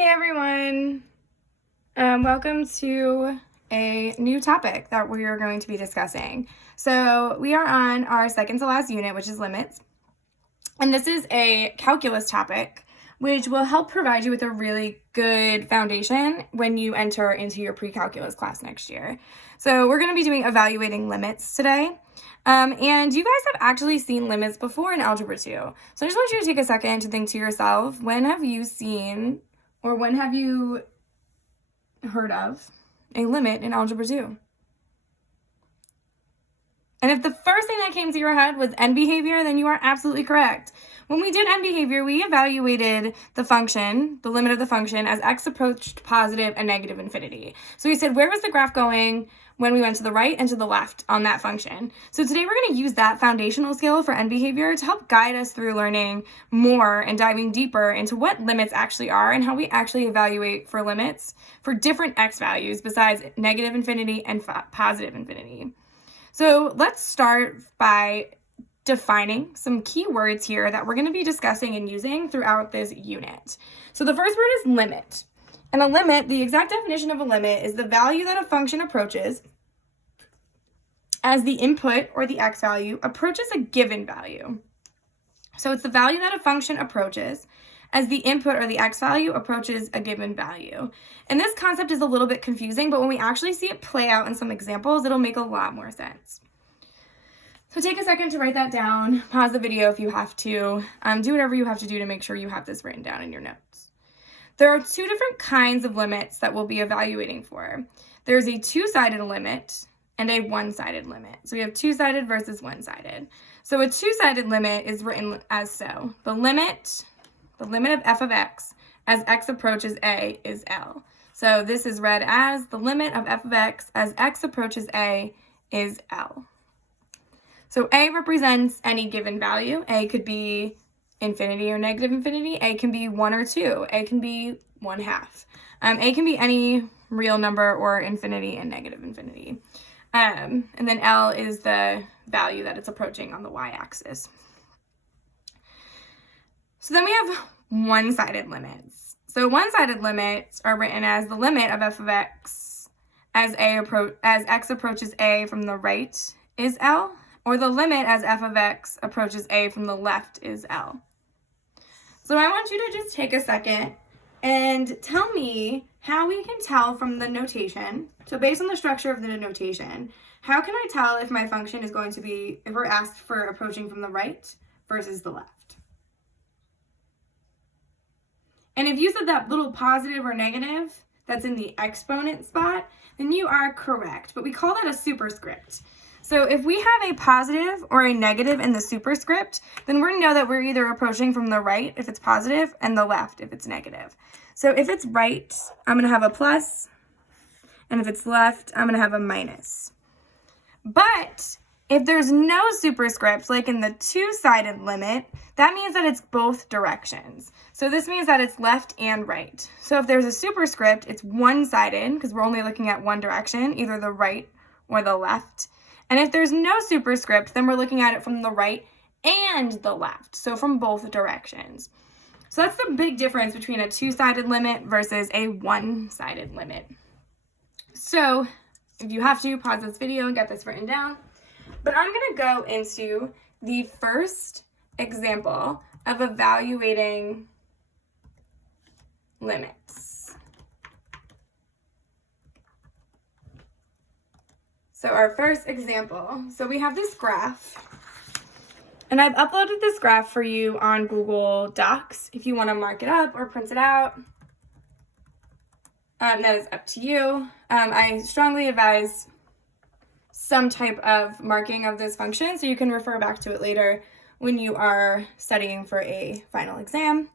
Hey everyone, welcome to a new topic that we are going to be discussing. So we are on our second to last unit, which is limits. And this is a calculus topic, which will help provide you with a really good foundation when you enter into your pre-calculus class next year. So we're going to be doing evaluating limits today. And you guys have actually seen limits before in Algebra 2. So I just want you to take a second to think to yourself, when have you seen or when have you heard of a limit in Algebra 2? And if the first thing that came to your head was end behavior, then you are absolutely correct. When we did end behavior, we evaluated the function, the limit of the function, as x approached positive and negative infinity. So we said, where was the graph going when we went to the right and to the left on that function? So today we're going to use that foundational skill for end behavior to help guide us through learning more and diving deeper into what limits actually are and how we actually evaluate for limits for different x values besides negative infinity and positive infinity. So let's start by defining some key words here that we're going to be discussing and using throughout this unit. So the first word is limit. And a limit, the exact definition of a limit is the value that a function approaches as the input or the x value approaches a given value. So it's the value that a function approaches as the input or the x value approaches a given value. And this concept is a little bit confusing, but when we actually see it play out in some examples, it'll make a lot more sense. So take a second to write that down, pause the video if you have to, do whatever you have to do to make sure you have this written down in your notes. There are two different kinds of limits that we'll be evaluating for. There's a two-sided limit and a one-sided limit. So we have two-sided versus one-sided. So a two-sided limit is written as so. The limit of f of x as x approaches a is L. So this is read as the limit of f of x as x approaches a is L. So a represents any given value. A could be infinity or negative infinity. A can be 1 or 2. A can be 1/2. A can be any real number or infinity and negative infinity. And then L is the value that it's approaching on the y-axis. So then we have one-sided limits. So one-sided limits are written as the limit of f of x as x approaches a from the right is L, or the limit as f of x approaches a from the left is L. So I want you to just take a second and tell me how we can tell from the notation. So based on the structure of the notation, how can I tell if my function is going to be, if we're asked for approaching from the right versus the left? And if you said that little positive or negative that's in the exponent spot, then you are correct. But we call that a superscript. So if we have a positive or a negative in the superscript, then we're going to know that we're either approaching from the right if it's positive and the left if it's negative. So if it's right, I'm going to have a plus, and if it's left, I'm going to have a minus. But if there's no superscript, like in the two-sided limit, that means that it's both directions. So this means that it's left and right. So if there's a superscript, it's one-sided because we're only looking at one direction, either the right or the left. And if there's no superscript, then we're looking at it from the right and the left, so from both directions. So that's the big difference between a two-sided limit versus a one-sided limit. So if you have to, pause this video and get this written down. But I'm going to go into the first example of evaluating limits. So our first example, so we have this graph, and I've uploaded this graph for you on Google Docs if you want to mark it up or print it out. That is up to you. I strongly advise some type of marking of this function so you can refer back to it later when you are studying for a final exam.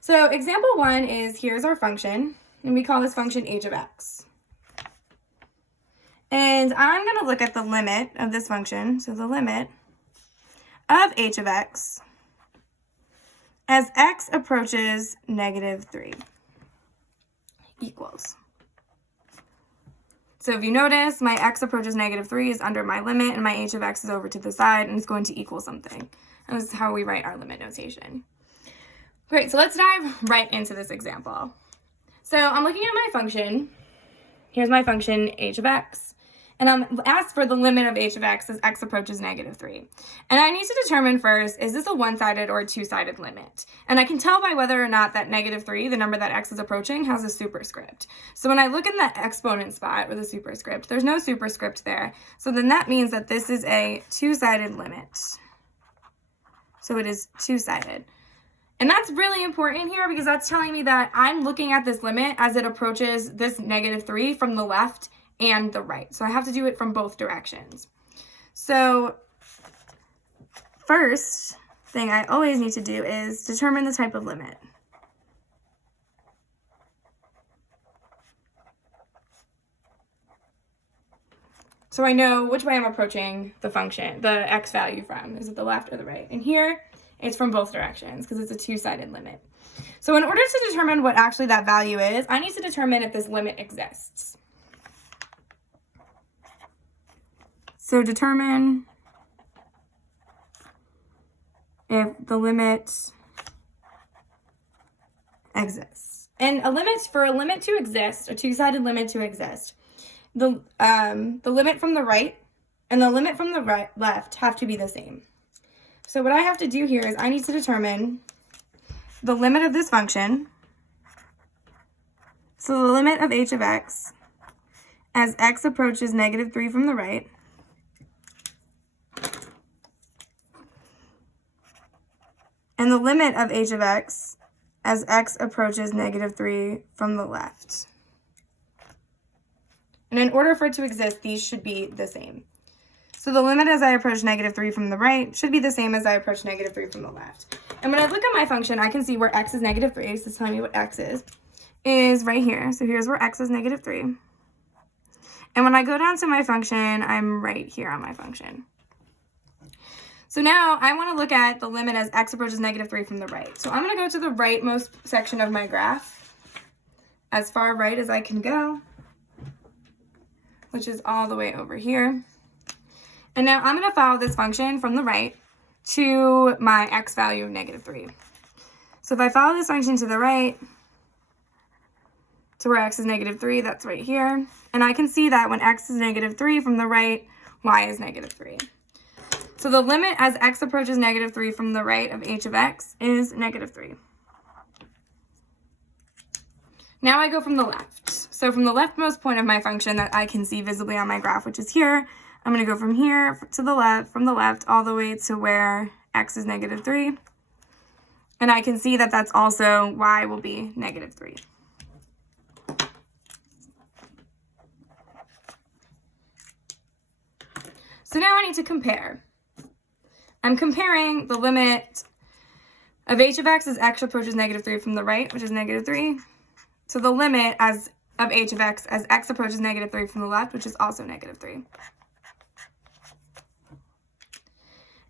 So example 1 is, here's our function, and we call this function h of x. And I'm going to look at the limit of this function, so the limit of h of x as x approaches -3 equals. So if you notice, my x approaches -3 is under my limit, and my h of x is over to the side, and it's going to equal something. And this is how we write our limit notation. Great, so let's dive right into this example. So I'm looking at my function. Here's my function h of x. And I'm asked for the limit of h of x as x approaches -3. And I need to determine first, is this a one-sided or a two-sided limit? And I can tell by whether or not that -3, the number that x is approaching, has a superscript. So when I look in the exponent spot with a superscript, there's no superscript there. So then that means that this is a two-sided limit. So it is two-sided. And that's really important here because that's telling me that I'm looking at this limit as it approaches this -3 from the left and the right. So I have to do it from both directions. So first thing I always need to do is determine the type of limit. So I know which way I'm approaching the function, the x value from. Is it the left or the right? And here, it's from both directions because it's a two-sided limit. So in order to determine what actually that value is, I need to determine if this limit exists. So determine if the limit exists. And for a limit to exist, a two-sided limit to exist, the limit from the right and the limit from the left have to be the same. So what I have to do here is I need to determine the limit of this function. So the limit of h of x as x approaches -3 from the right and the limit of h of x as x approaches -3 from the left. And in order for it to exist, these should be the same. So the limit as I approach -3 from the right should be the same as I approach -3 from the left. And when I look at my function, I can see where x is -3, so it's telling me what x is right here. So here's where x is -3. And when I go down to my function, I'm right here on my function. So now I want to look at the limit as x approaches -3 from the right. So I'm going to go to the rightmost section of my graph, as far right as I can go, which is all the way over here. And now I'm going to follow this function from the right to my x value of -3. So if I follow this function to the right, to where x is -3, that's right here. And I can see that when x is -3 from the right, y is -3. So the limit as x approaches -3 from the right of h of x is -3. Now I go from the left. So from the leftmost point of my function that I can see visibly on my graph, which is here, I'm going to go from here to the left, from the left all the way to where x is -3. And I can see that that's also y will be -3. So now I need to compare. I'm comparing the limit of h of x as x approaches -3 from the right, which is -3, to the limit of h of x as x approaches -3 from the left, which is also -3.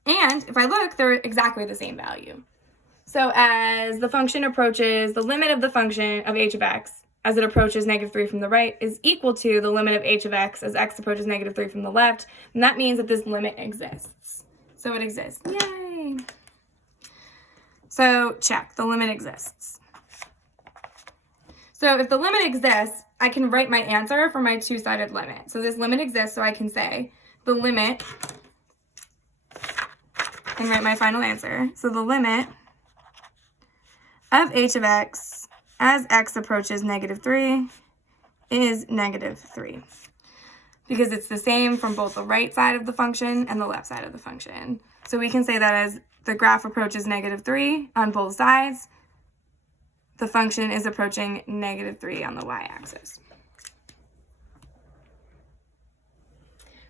And if I look, they're exactly the same value. So as the function approaches, the limit of the function of h of x as it approaches -3 from the right is equal to the limit of h of x as x approaches -3 from the left, and that means that this limit exists. So it exists. Yay! So check, the limit exists. So if the limit exists, I can write my answer for my two-sided limit. So this limit exists, so I can say the limit and write my final answer. So the limit of h of x as x approaches -3 is -3. Because it's the same from both the right side of the function and the left side of the function. So we can say that as the graph approaches -3 on both sides, the function is approaching -3 on the y-axis.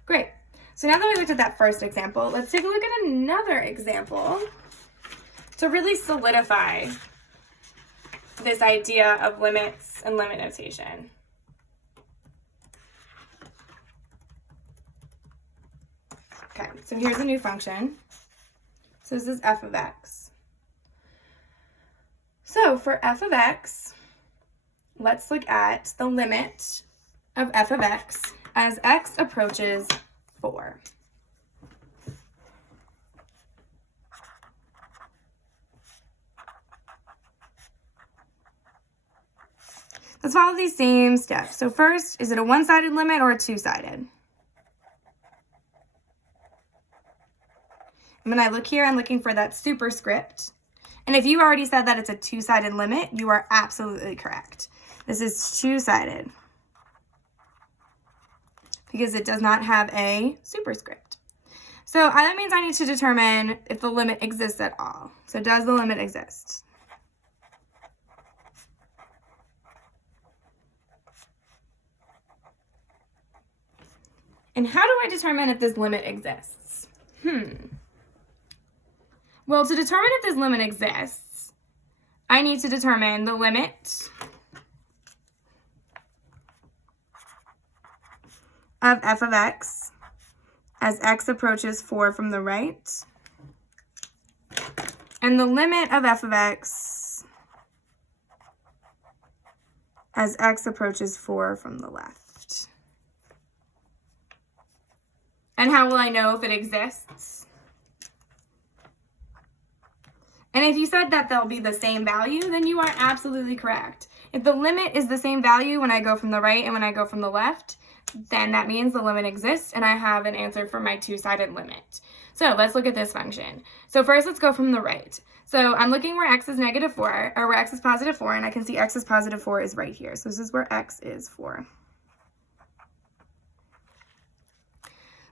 Great. So now that we looked at that first example, let's take a look at another example to really solidify this idea of limits and limit notation. Okay, so here's a new function. So this is f of x. So for f of x, let's look at the limit of f of x as x approaches 4. Let's follow these same steps. So first, is it a one-sided limit or a two-sided? And when I look here, I'm looking for that superscript. And if you already said that it's a two-sided limit, you are absolutely correct. This is two-sided because it does not have a superscript. So that means I need to determine if the limit exists at all. So does the limit exist? And how do I determine if this limit exists? Well, to determine if this limit exists, I need to determine the limit of f of x as x approaches 4 from the right, and the limit of f of x as x approaches 4 from the left. And how will I know if it exists? And if you said that they'll be the same value, then you are absolutely correct. If the limit is the same value when I go from the right and when I go from the left, then that means the limit exists and I have an answer for my two-sided limit. So let's look at this function. So first let's go from the right. So I'm looking where x is negative 4, or where x is positive 4, and I can see x is positive 4 is right here. So this is where x is 4.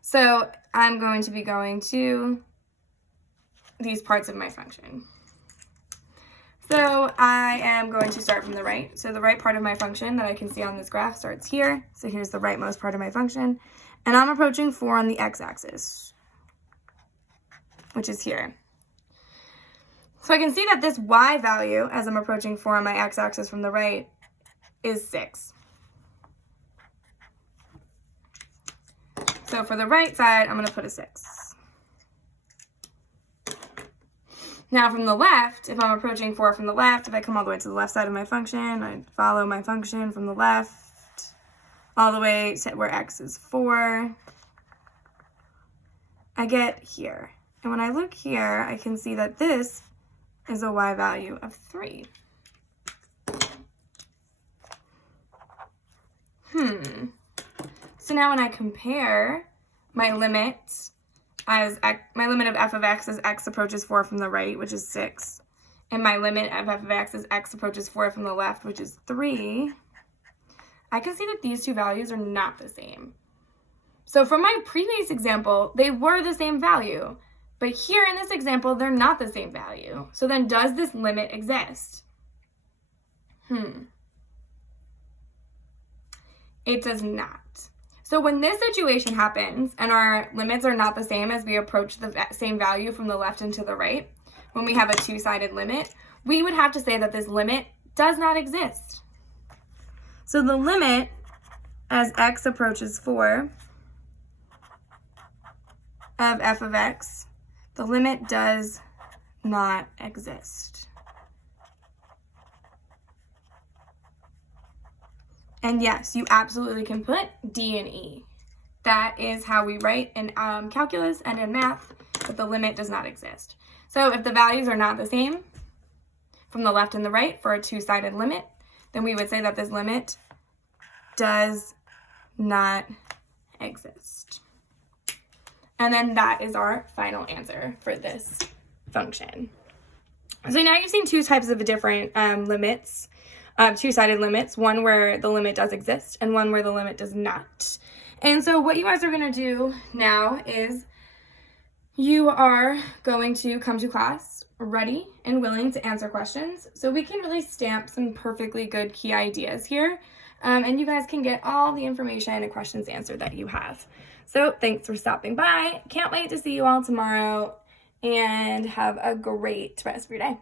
So I'm going to be going to these parts of my function. So I am going to start from the right. So the right part of my function that I can see on this graph starts here. So here's the rightmost part of my function. And I'm approaching 4 on the x-axis, which is here. So I can see that this y value, as I'm approaching 4 on my x-axis from the right, is 6. So for the right side, I'm going to put a 6. Now from the left, if I'm approaching 4 from the left, if I come all the way to the left side of my function, I follow my function from the left all the way to where x is 4, I get here. And when I look here, I can see that this is a y value of 3. So now when I compare my limit as my limit of f of x as x approaches 4 from the right, which is 6, and my limit of f of x as x approaches 4 from the left, which is 3, I can see that these two values are not the same. So from my previous example, they were the same value, but here in this example, they're not the same value. So then does this limit exist? It does not. So when this situation happens and our limits are not the same as we approach the same value from the left and to the right, when we have a two-sided limit, we would have to say that this limit does not exist. So the limit as x approaches 4 of f of x, the limit does not exist. And yes, you absolutely can put D and E. That is how we write in calculus and in math, but the limit does not exist. So if the values are not the same from the left and the right for a two-sided limit, then we would say that this limit does not exist. And then that is our final answer for this function. So now you've seen two types of different limits. Two-sided limits, one where the limit does exist and one where the limit does not. And so what you guys are going to do now is you are going to come to class ready and willing to answer questions so we can really stamp some perfectly good key ideas here, and you guys can get all the information and questions answered that you have. So thanks for stopping by. Can't wait to see you all tomorrow, and have a great rest of your day.